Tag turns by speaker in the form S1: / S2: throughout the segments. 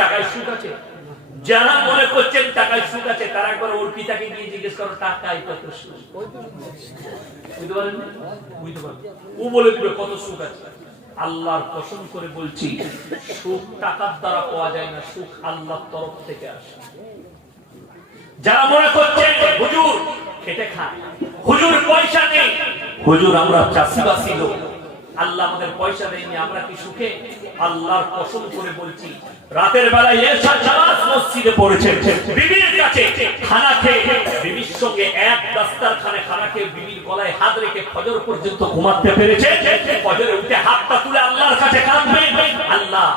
S1: টাকায় আছে? যারা মনে করছেন টাকায় সুখ আছে, তারা একবার গিয়ে জিজ্ঞেস করো টাকায় কত বুঝতে পারেন ও বলে দিবে, কত আছে? আল্লাহর কসম করে বলছি, সুখ টাকার দ্বারা পাওয়া যায় না, সুখ আল্লাহর তরফ থেকে আসে। যারা মনে করছে হুজুর, খেটে খায় হুজুর, পয়সা নেই। হুজুর, আমরা চাষিবাসী লোক। আল্লাহ আমাদের পয়সা দেয়নি, আমরা কি সুখে? আল্লাহর কসম করে বলছি, রাতের বেলায় মসজিদে পড়েছে। বিবির কাছে খানা খেয়ে, বিবির সঙ্গে এক দাস্তার খানে খানা খেয়ে বিবির গলায় হাত রেখে ফজর পর্যন্ত ঘুমাতে পেরেছে। ফজরে উঠে হাতটা তুলে আল্লাহর কাছে কাঁদবে। আল্লাহ,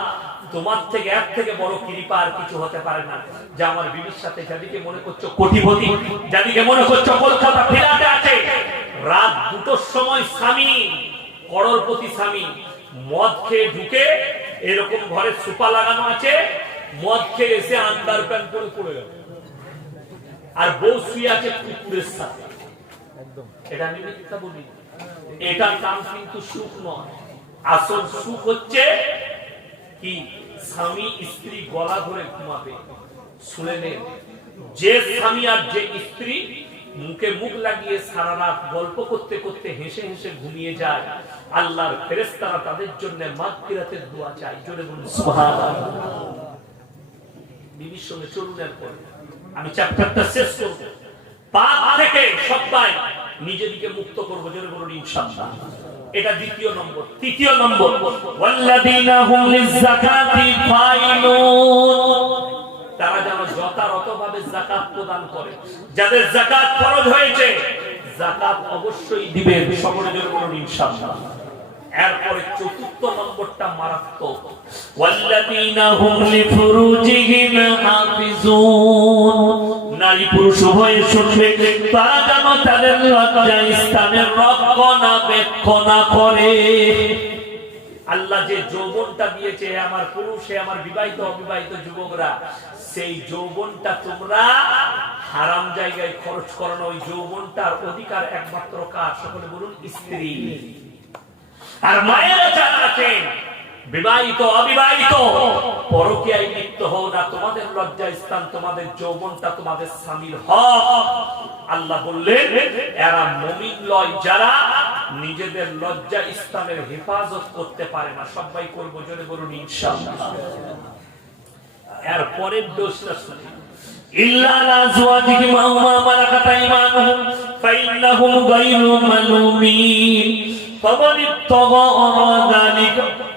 S1: তোমার থেকে এক থেকে বড় কৃপা আর কিছু হতে পারে না। যে আমার বিবির সাথে যাদিকে মনে করছ কোটিপতি, যাদিকে মনে করছ কলকাতা ফেরাতে আছে। রাত দুটোর সময় স্বামী করোড়পতি স্বামী। মদ খেয়ে ঢুকে এরকম ঘরে সুপা লাগানো আছে মদ খেয়ে এসে আন্ডার প্যান্ট পরে পড়ে গেল। আর বউ শুয়ে আছে কুকুরের সাথে। এটা আমি মিথ্যা বলি এটার নাম কিন্তু সুখ নয়। আসল সুখ হচ্ছে কি? স্বামী স্ত্রী গলা ধরে ঘুমাবে। শুনে নেন যে স্বামী আর যে স্ত্রী মুখে মুখ লাগিয়ে সারা রাত গল্প করতে করতে হেসে হেসে ঘুমিয়ে যায়। আল্লাহর ফেরেশতারা তাদের জন্য মাগফিরাতের দোয়া চায়। জোরে বলুন আমি শেষ নিজেদিকে মুক্ত করব। এটা দ্বিতীয় নম্বর। তৃতীয় নম্বর। তারা যেন যথাযথভাবে যাকাত প্রদান করে। যাদের যাকাত ফরজ হয়েছে, যাকাত অবশ্যই দিবেন সকলে জোরে বলুন ইনশাআল্লাহ। এরপরে চতুর্থ নম্বরটা মারাত্মক। ওয়াল্লাযীনা হুম লিফুরুজিহিম হাফিজুন। নারী পুরুষ উভয়ে শুনবে তারা যেন তাদের লজ্জা স্থানের রক্ষণাবেক্ষণা করে। আল্লাহ যে যৌবনটা দিয়েছে আমার পুরুষ আমার বিবাহিত, অবিবাহিত যুবকরা, সেই যৌবনটা তোমরা হারাম জায়গায় খরচ করানো ওই যৌবনটার অধিকার একমাত্র কার? সকলে বলুন, স্ত্রী। আর মায়েরা যারা আছেন বিবাহিত, অবিবাহিত, পরকীয়ায় লিপ্ত হও না। তোমাদের লজ্জা স্থান তোমাদের যৌবনটা তোমাদের স্বামীর হক। আল্লাহ বললেন এরা মমিন লয় যারা নিজেদের লজ্জা স্থানের হেফাজত করতে পারে না সবাই করবো জোরে বলুন ইনশাআল্লাহ এর পরের দোষটা শুনি إلا على أزواجهم أو ما ملكت أيمانهم فإنهم غير ملومين فمن ابتغى وراء ذلك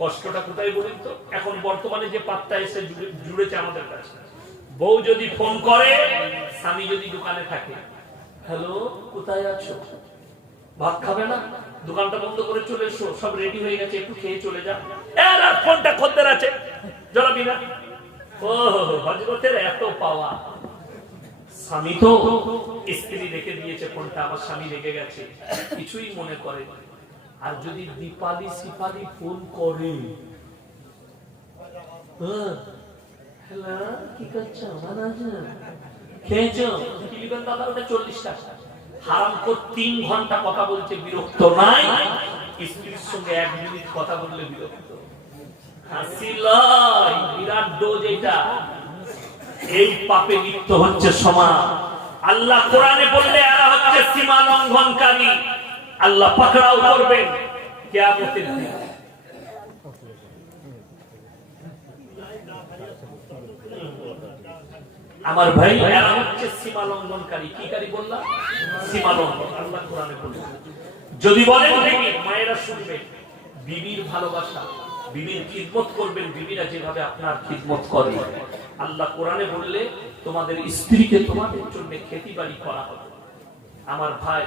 S1: কষ্টটা কোথায় বলুন তো? এখন বর্তমানে যে পাত্তা এসে জুড়েছে আমাদের কাছে। বউ যদি ফোন করে, স্বামী যদি দোকানে থাকে হ্যালো কোথায় আছো? ভাত খাবে না? দোকানটা বন্ধ করে চলে এসো, সব রেডি হয়ে গেছে, একটু খেয়ে চলে যা আর ফোনটা খদ্দের আছে। জ্বলাবি না। ও, হজরতের এত পাওয়া। স্বামী তো স্ত্রী রেখে দিয়েছে ফোনটা আমার স্বামী রেখে গেছে। কিছুই মনে করে। আর যদি দীপালি সিপালি ফোন করে হ্যাঁ, হ্যালো, কি করছ? ভালো আছো? খেয়েছো? কি দাদা? ওটা 40 টাকা। হারাম করে তিন ঘণ্টা কথা বলছে বিরক্ত নাই স্ত্রীর সঙ্গে এক মিনিট কথা বললে বিরক্ত বিরাট ডোজ এটা এই পাপে লিপ্ত হচ্ছে সমাজ আল্লাহ কোরআনে বললে এরা হচ্ছে সীমা লঙ্ঘনকারী আল্লাহ পাকড়াও করবেন। আমার ভাই হচ্ছে সীমা লঙ্ঘনকারী। কি কারি বললাম? সীমা লঙ্ঘন। আল্লাহ কোরআনে বললেন যদি বলেন মায়েরা শুনবে, বিবির ভালোবাসা, বিবির খিদমত করবেন, বিবিরা যেভাবে আপনার খিদমত করে। আল্লাহ কোরআনে বললে, তোমাদের স্ত্রীকে তোমাদের জন্য খেতি বাড়ি করা হবে। আমার ভাই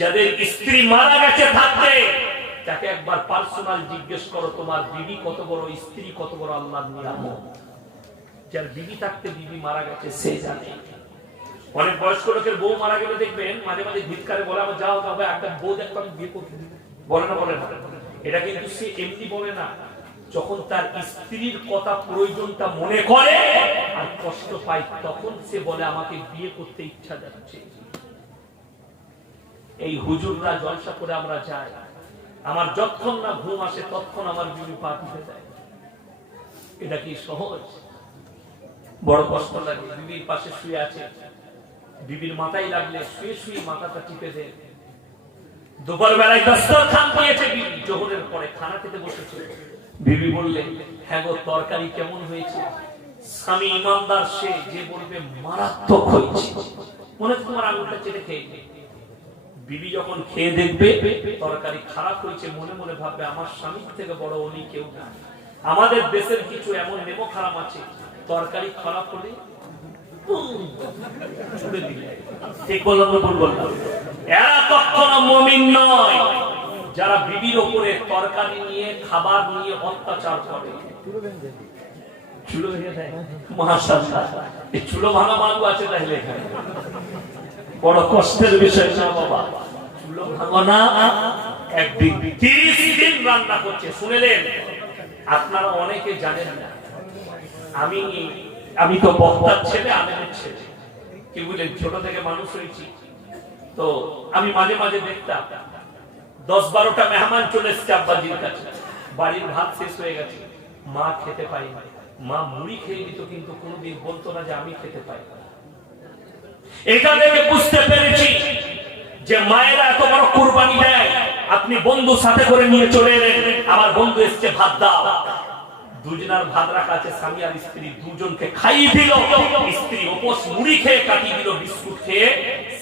S1: যাদের স্ত্রী মারা গেছে থাকতে, তাকে একবার পার্সোনাল জিজ্ঞেস করো, তোমার বিবি কত বড়, স্ত্রী কত বড়, আল্লাহর নিয়ামত। যার বিবি থাকতে বিবি মারা গেছে, সে জানে। অনেক বয়স্ক লোকের বউ মারা গেলে দেখবেন, মাঝে মাঝে ধিৎকারে বলে, আমার যাও তবে একটা বউ দেখতো আমি বিয়ে করতে বলে না বলে না। এটা কিন্তু সে এমনি বলে না। যখন তার স্ত্রীর কথা প্রয়োজনটা মনে করে আর কষ্ট পায়, তখন সে বলে, আমাকে বিয়ে করতে ইচ্ছা যাচ্ছে। এই হুজুররা জলসা করে আমরা যাই। আমার যতক্ষণ না ঘুম আসে, ততক্ষণ আমার বিবি পা দিতে দেয়। এটা কি সহজ? বড় কষ্ট লাগে, বিবির পাশে শুয়ে আছে। বিবির মাথায় লাগলে শুয়ে শুয়ে মাথাটা টিপে দেয়। দুপুর বেলায় দস্তরখান দিয়েছে বিবি, জোহরের পরে খানা খেতে বসেছে। বিবি বললে হ্যাঁ গো, তরকারি কেমন হয়েছে? স্বামী ইমানদার সে, যে বলবে, মারাত্মক হয়েছে। মনে তোমার আঙুলটা চেটে খেয়ে। বিবি যখন খেয়ে দেখবে, তরকারি খারাপ হয়েছে, মনে মনে ভাববে, আমার স্বামীর থেকে বড় উনি কেউ না আমাদের দেশের কিছু এমন নেমো খারাপ আছে, তরকারি খারাপ হলে নয়, যারা বিবির ওপরে তরকারি নিয়ে, খাবার নিয়ে অত্যাচার করে। চুলো ভেঙে দেয়। এই চুলো ভাঙা মানুষ আছে তাহলে বড় কষ্টের বিষয় না বাবা। মানুষ হয়েছি। তো আমি মাঝে মাঝে দশ বারোটা মেহমান চলে এসছে আব্বাজির কাছে। বাড়ির ভাত শেষ হয়ে গেছে। মা খেতে পাই মা মুড়ি খেয়ে নিত, কিন্তু কোনোদিন বলতো না যে আমি খেতে পাই না। এটা দেখে বুঝতে পেরেছি যে মায়েরা এত বড় কুরবানি দেয়, আপনি বন্ধু সাথে করে নিয়ে চলে এলেন, আমার বন্ধু এসছে ভাত দাও। দুজনার ভাত রাখা আছে, স্বামী আর স্ত্রী দুজনকে খাইয়ে দিল। স্ত্রী উপোস মুড়ি খেয়ে কাটিয়ে দিল, বিস্কুট খেয়ে।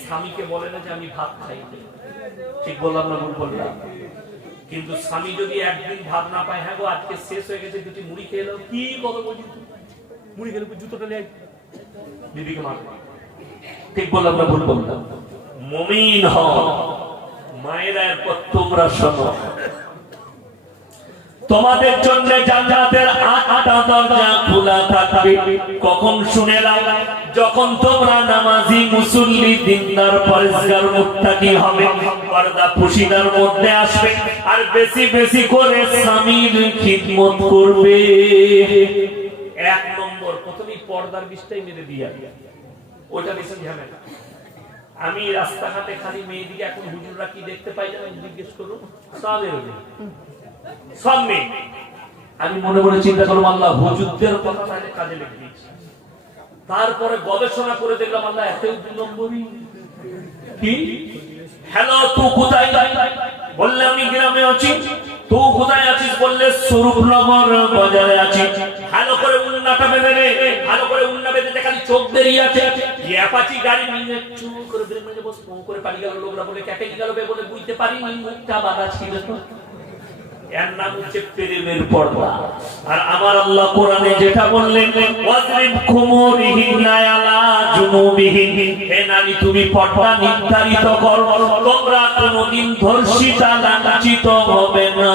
S1: স্বামীকে বলে না যে আমি ভাত খাই। ঠিক বললাম না ভুল বললাম? কিন্তু স্বামী যদি একদিন ভাত না পায় হ্যাঁ গো, আজকে শেষ হয়ে গেছে, দুটি মুড়ি খেয়ে এলো কি কত মুড়ি খেলে জুতোটা লেগে দিদিকে মারবে ঠিক বললাম না ভুল বললাম? মমিন হ মায়েরা এরপর তোমরা শোনো। তোমাদের জন্য জান্নাতের আটটা দরজা খোলা থাকবে। কখন শুনেলাম? যখন তোমরা নামাজি, মুসল্লি, দিনদার পরিষ্কার মুত্তাকি হবে, পর্দা পুশিদার মধ্যে আসবে আর বেশি বেশি করে স্বামীর খিদমত করবে। এক নম্বর, প্রথমেই পর্দার বিষটাই মেরে দিয়া ওটা বেশি ঝামেলা। আমি রাস্তাঘাটে খালি মেয়েদিকে এখন হুজুররা কি দেখতে পাই জানেন জিজ্ঞেস করুন? সব এরকম সব নেই আমি মনে মনে চিন্তা করলাম, আল্লাহ, হুজুরদের কথা তাহলে কাজে লেগে দিয়েছি তারপরে গবেষণা করে দেখলাম, আল্লাহ, এত দু নম্বরই। কি? হ্যালো তুই কোথায়? বললে আমি গ্রামে আছি। তুই কোথায়? বললে স্বরূপনগর বাজারে আছি। ভালো করে উন্নাটা বেঁধে নে। ভালো করে উন্না বেঁধে যে খালি চোখ বেরিয়ে আছে। অ্যাপাচি গাড়ি নিয়ে চুপ করে বেরিয়ে বসে ফোন করে পালিয়ে গেল, লোকরা বলে কেটে গেল বলে, বুঝতে পারিনি, মুখটা বাধা ছিল। তো এর নাম হচ্ছে প্রেমের পর্দা। আর আমার আল্লাহ কোরআনে যেটা বললেন, ওয়াজরিব খুমুরিহিন্না নায়ালা জুনুবিহি। হে নারী, তুমি পর্দা নির্ধারিত করো। তোমরা কোনদিন ধর্ষিতা লাঞ্ছিত হবে না।